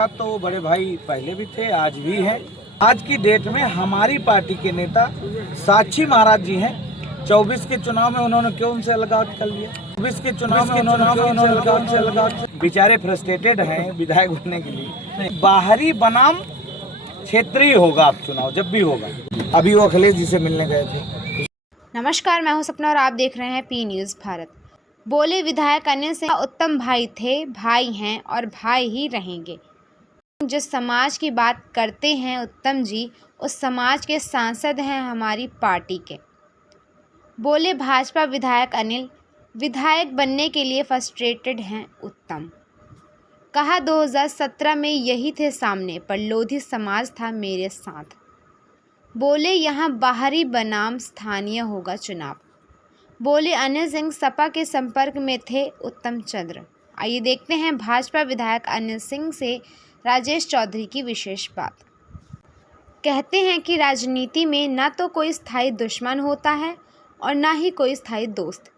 तो बड़े भाई पहले भी थे, आज भी हैं। आज की डेट में हमारी पार्टी के नेता साक्षी महाराज जी हैं। 24 के चुनाव में उन्होंने क्यों उनसे अलगाव कर लिया? 24 के चुनाव में उन्होंने अलगाव बेचारे फ्रस्ट्रेटेड हैं विधायक बनने के लिए। बाहरी बनाम क्षेत्रीय होगा अब चुनाव जब भी होगा। अभी वो अखिलेश जी से मिलने गए थे। नमस्कार, मैं हूं सपना और आप देख रहे हैं पी न्यूज़ भारत। बोले विधायक अनिल सिंह उत्तम भाई थे, भाई हैं और भाई ही रहेंगे। जिस समाज की बात करते हैं उत्तम जी, उस समाज के सांसद हैं हमारी पार्टी के। बोले भाजपा विधायक अनिल विधायक बनने के लिए फ्रस्ट्रेटेड हैं उत्तम। कहा 2017 में यही थे सामने, पर लोधी समाज था मेरे साथ। बोले यहाँ बाहरी बनाम स्थानीय होगा चुनाव। बोले अनिल सिंह सपा के संपर्क में थे उत्तम चंद्र। आइए देखते हैं भाजपा विधायक अनिल सिंह से राजेश चौधरी की विशेष बात। कहते हैं कि राजनीति में ना तो कोई स्थायी दुश्मन होता है और ना ही कोई स्थायी दोस्त।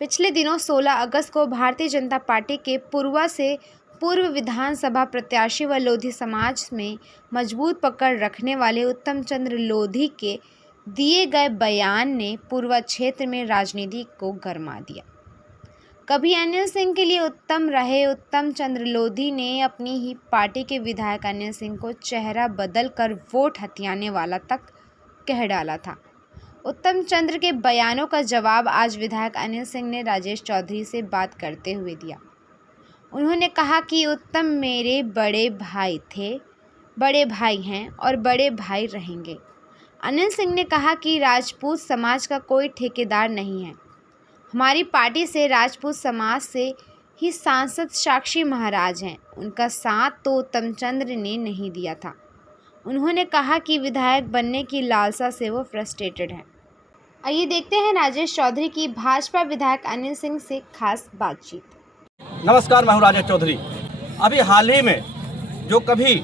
पिछले दिनों 16 अगस्त को भारतीय जनता पार्टी के पूर्वा से पूर्व विधानसभा प्रत्याशी व लोधी समाज में मजबूत पकड़ रखने वाले उत्तम चंद्र लोधी के दिए गए बयान ने पूर्वा क्षेत्र में राजनीति को गरमा दिया। कभी अनिल सिंह के लिए उत्तम रहे उत्तम चंद्र लोधी ने अपनी ही पार्टी के विधायक अनिल सिंह को चेहरा बदल कर वोट हथियाने वाला तक कह डाला था। उत्तम चंद्र के बयानों का जवाब आज विधायक अनिल सिंह ने राजेश चौधरी से बात करते हुए दिया। उन्होंने कहा कि उत्तम मेरे बड़े भाई थे, बड़े भाई हैं और बड़े भाई रहेंगे। अनिल सिंह ने कहा कि राजपूत समाज का कोई ठेकेदार नहीं है। हमारी पार्टी से राजपूत समाज से ही सांसद साक्षी महाराज हैं। उनका साथ तो उत्तम चंद्र ने नहीं दिया था। उन्होंने कहा कि विधायक बनने की लालसा से वो फ्रस्ट्रेटेड हैं। आइए देखते हैं राजेश चौधरी की भाजपा विधायक अनिल सिंह से खास बातचीत। नमस्कार, मैं हूं राजेश चौधरी। अभी हाल ही में जो कभी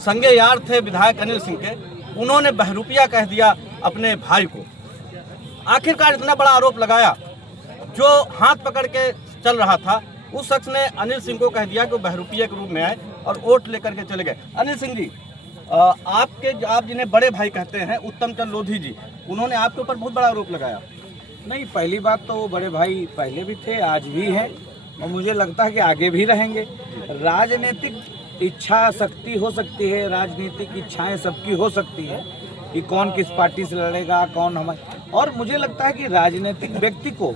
संगे यार थे विधायक अनिल सिंह के, उन्होंने बहरूपिया कह दिया अपने भाई को। आखिरकार इतना बड़ा आरोप लगाया, जो हाथ पकड़ के चल रहा था उस शख्स ने अनिल सिंह को कह दिया कि वो बहरूपिया के रूप में आए और वोट लेकर के चले गए। अनिल सिंह जी, आप जिन्हें बड़े भाई कहते हैं उत्तम चंद्र लोधी जी, उन्होंने आपके ऊपर बहुत बड़ा आरोप लगाया। नहीं, पहली बात तो वो बड़े भाई पहले भी थे, आज भी हैं और मुझे लगता है कि आगे भी रहेंगे। राजनीतिक इच्छा शक्ति हो सकती है, राजनीतिक इच्छाएं सबकी हो सकती है कि कौन किस पार्टी से लड़ेगा, कौन हमारे, और मुझे लगता है कि राजनीतिक व्यक्ति को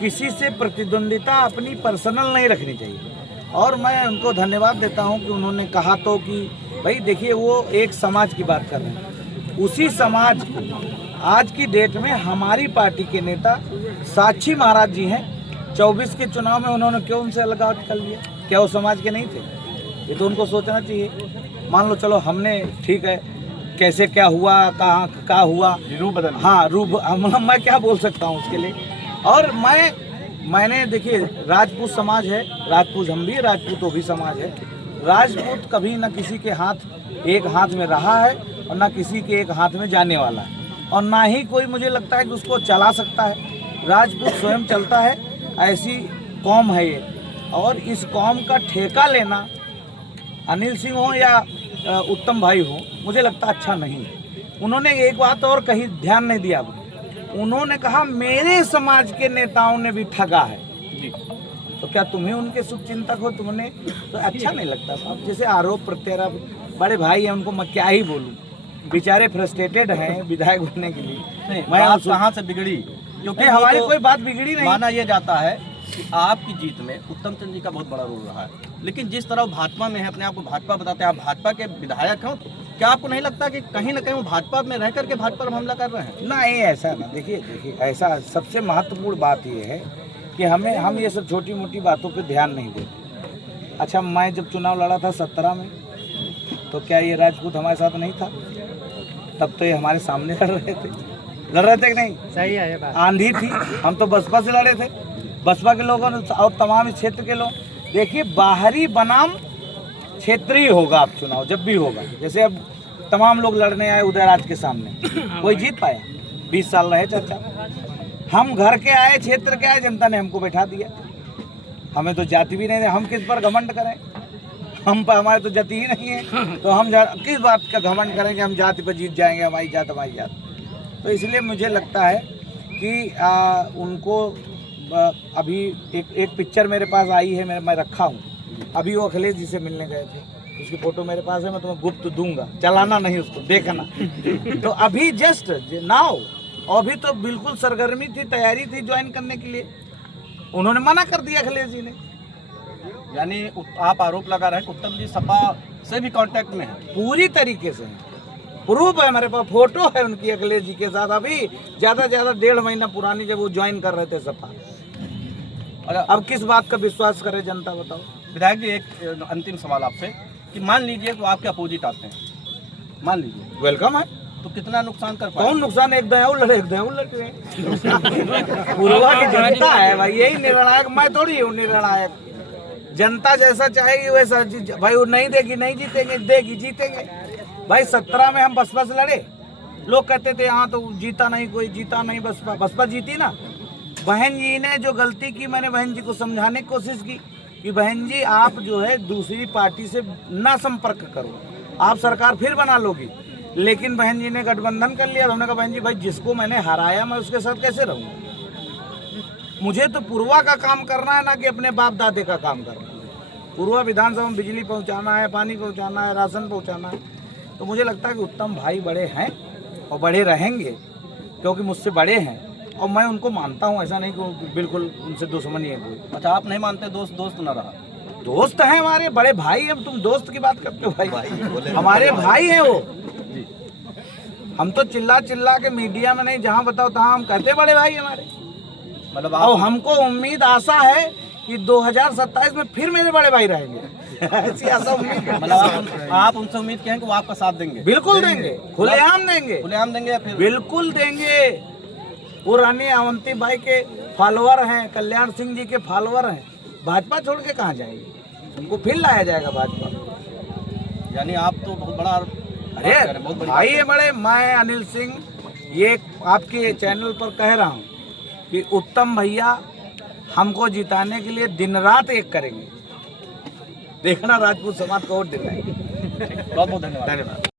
किसी से प्रतिद्वंदिता अपनी पर्सनल नहीं रखनी चाहिए। और मैं उनको धन्यवाद देता हूं कि उन्होंने कहा तो कि भाई देखिए, वो एक समाज की बात कर रहे हैं। उसी समाज को आज की डेट में हमारी पार्टी के नेता साक्षी महाराज जी हैं। 24 के चुनाव में उन्होंने क्यों उनसे अलगाव कर लिया? क्या वो समाज के नहीं थे? ये तो उनको सोचना चाहिए। मान लो चलो हमने, ठीक है, कैसे क्या हुआ, कहाँ क्या हुआ, रूप बदल, हाँ रूप, मैं क्या बोल सकता हूँ उसके लिए। और मैंने देखिए, राजपूत समाज है, राजपूत हम भी, राजपूत वो भी समाज है। राजपूत कभी ना किसी के एक हाथ में रहा है और ना किसी के एक हाथ में जाने वाला है, और ना ही कोई मुझे लगता है कि उसको चला सकता है। राजपूत स्वयं चलता है, ऐसी कौम है ये। और इस कौम का ठेका लेना अनिल सिंह हो या उत्तम भाई हो, मुझे लगता अच्छा नहीं। उन्होंने एक बात और कही, ध्यान नहीं दिया। उन्होंने कहा मेरे समाज के नेताओं ने भी ठगा है जी। तो क्या तुम्हें उनके शुभ चिंतक हो? तुमने तो अच्छा नहीं लगता। अब जैसे आरोप प्रत्यारोप, बड़े भाई हैं, उनको मैं क्या ही बोलूँ, बेचारे फ्रस्ट्रेटेड हैं विधायक बनने के लिए। मैं आप कहाँ से बिगड़ी? क्योंकि हमारी कोई बात बिगड़ी नहीं। माना यह जाता है कि आपकी जीत में उत्तम चंद्र जी का बहुत बड़ा रोल रहा है, लेकिन जिस तरह भाजपा में है, अपने आप को भाजपा बताते हैं, आप भाजपा के विधायक हो, तो क्या आपको नहीं लगता कि कहीं ना कहीं वो भाजपा में रह करके भाजपा पर हमला कर रहे हैं? नहीं, ऐसा ना, देखिए ऐसा सबसे महत्वपूर्ण बात ये है कि हम ये सब छोटी मोटी बातों पे ध्यान नहीं देते। अच्छा, मैं जब चुनाव लड़ा था 17 में, तो क्या ये राजपूत हमारे साथ नहीं था? तब तो ये हमारे सामने लड़ रहे थे कि नहीं? सही है ये बात। आंधी थी, हम तो बसपा से लड़े थे, बसपा के लोगों ने और तमाम इस क्षेत्र के लोग। देखिए, बाहरी बनाम क्षेत्रीय होगा अब चुनाव जब भी होगा। जैसे अब तमाम लोग लड़ने आए उदयराज के सामने, कोई जीत पाया? 20 साल रहे चाचा। हम घर के आए, क्षेत्र के आए, जनता ने हमको बैठा दिया। हमें तो जाति भी नहीं, हम किस पर घमंड करें? हम पर हमारे तो जाति ही नहीं है, तो हम किस बात का घमंड करेंगे, हम जाति पर जीत जाएंगे, हमारी जात हमारी जात। तो इसलिए मुझे लगता है कि उनको अभी एक पिक्चर मेरे पास आई है, मैं रखा हूँ, अभी वो अखिलेश जी से मिलने गए थे, उसकी फोटो मेरे पास है, मैं तुम्हें गुप्त दूंगा, चलाना नहीं उसको, देखना। तो अभी जस्ट नाउ, अभी तो बिल्कुल सरगर्मी थी, तैयारी थी ज्वाइन करने के लिए, उन्होंने मना कर दिया अखिलेश जी ने। यानी आप आरोप लगा रहे हैं कि उत्तम जी सपा से भी कांटेक्ट में है? पूरी तरीके से प्रूफ है मेरे पास, फोटो है उनकी अखिलेश जी के साथ, अभी ज़्यादा 1.5 महीना पुरानी, जब वो ज्वाइन कर रहे थे सपा। और अब किस बात का विश्वास करे जनता, बताओ। विधायक जी, एक अंतिम सवाल आपसे कि मान लीजिए तो आपके अपोजिट आते हैं, मान लीजिए, वेलकम है, तो कितना नुकसान कर पाए? कौन नुकसान, एक दया लड़े, एक दया लड़ रहे। पूर्वा की जनता है भाई, यही निर्णायक, मैं थोड़ी हूँ निर्णायक। जनता जैसा चाहेगी वैसा भाई, वो नहीं देगी, नहीं जीतेंगे, देगी जीतेंगे भाई। 17 में हम बसपा से लड़े, लोग कहते थे यहाँ तो जीता नहीं कोई, जीता नहीं बसपा, बसपा जीती ना। बहन जी ने जो गलती की, मैंने बहन जी को समझाने की कोशिश की कि बहन जी आप जो है दूसरी पार्टी से ना संपर्क करो, आप सरकार फिर बना लोगी। लेकिन बहन जी ने गठबंधन कर लिया। हमने कहा बहन जी भाई, जिसको मैंने हराया मैं उसके साथ कैसे रहूँगा, मुझे तो पूर्वा का काम करना है, ना कि अपने बाप दादे का काम करना है। पूर्वा विधानसभा में बिजली पहुंचाना है, पानी पहुंचाना है, राशन पहुंचाना है। तो मुझे लगता है कि उत्तम भाई बड़े हैं और बड़े रहेंगे, क्योंकि मुझसे बड़े हैं और मैं उनको मानता हूं, ऐसा नहीं कि बिल्कुल उनसे दुश्मनी है कोई। अच्छा, आप नहीं मानते? दोस्त न रहा? दोस्त हैं हमारे, बड़े भाई हैं। तुम दोस्त की बात करते हो भाई, हमारे भाई हैं वो। हम तो चिल्ला के मीडिया में नहीं, जहाँ बताओ तहाँ हम कहते बड़े भाई हमारे। मतलब और हमको उम्मीद आशा है कि 2027 में फिर मेरे बड़े भाई रहेंगे। ऐसी आशा उम्मीद है। मतलब आप उनसे उम्मीद करें कि वो आपका साथ देंगे? बिल्कुल देंगे, खुलेआम देंगे, खुलेआम देंगे या फिर? बिल्कुल देंगे। वो रानी अवंती बाई के फॉलोअर हैं, कल्याण सिंह जी के फॉलोअर हैं, भाजपा छोड़ के कहाँ जाएंगे, उनको फिर लाया जाएगा भाजपा। यानी आप तो बहुत बड़ा, अरे भाई है बड़े। मैं अनिल सिंह ये आपके चैनल पर कह रहा हूँ कि उत्तम भैया हमको जिताने के लिए दिन रात एक करेंगे, देखना राजपूत समाज को वोट दिलाएंगे। बहुत बहुत धन्यवाद।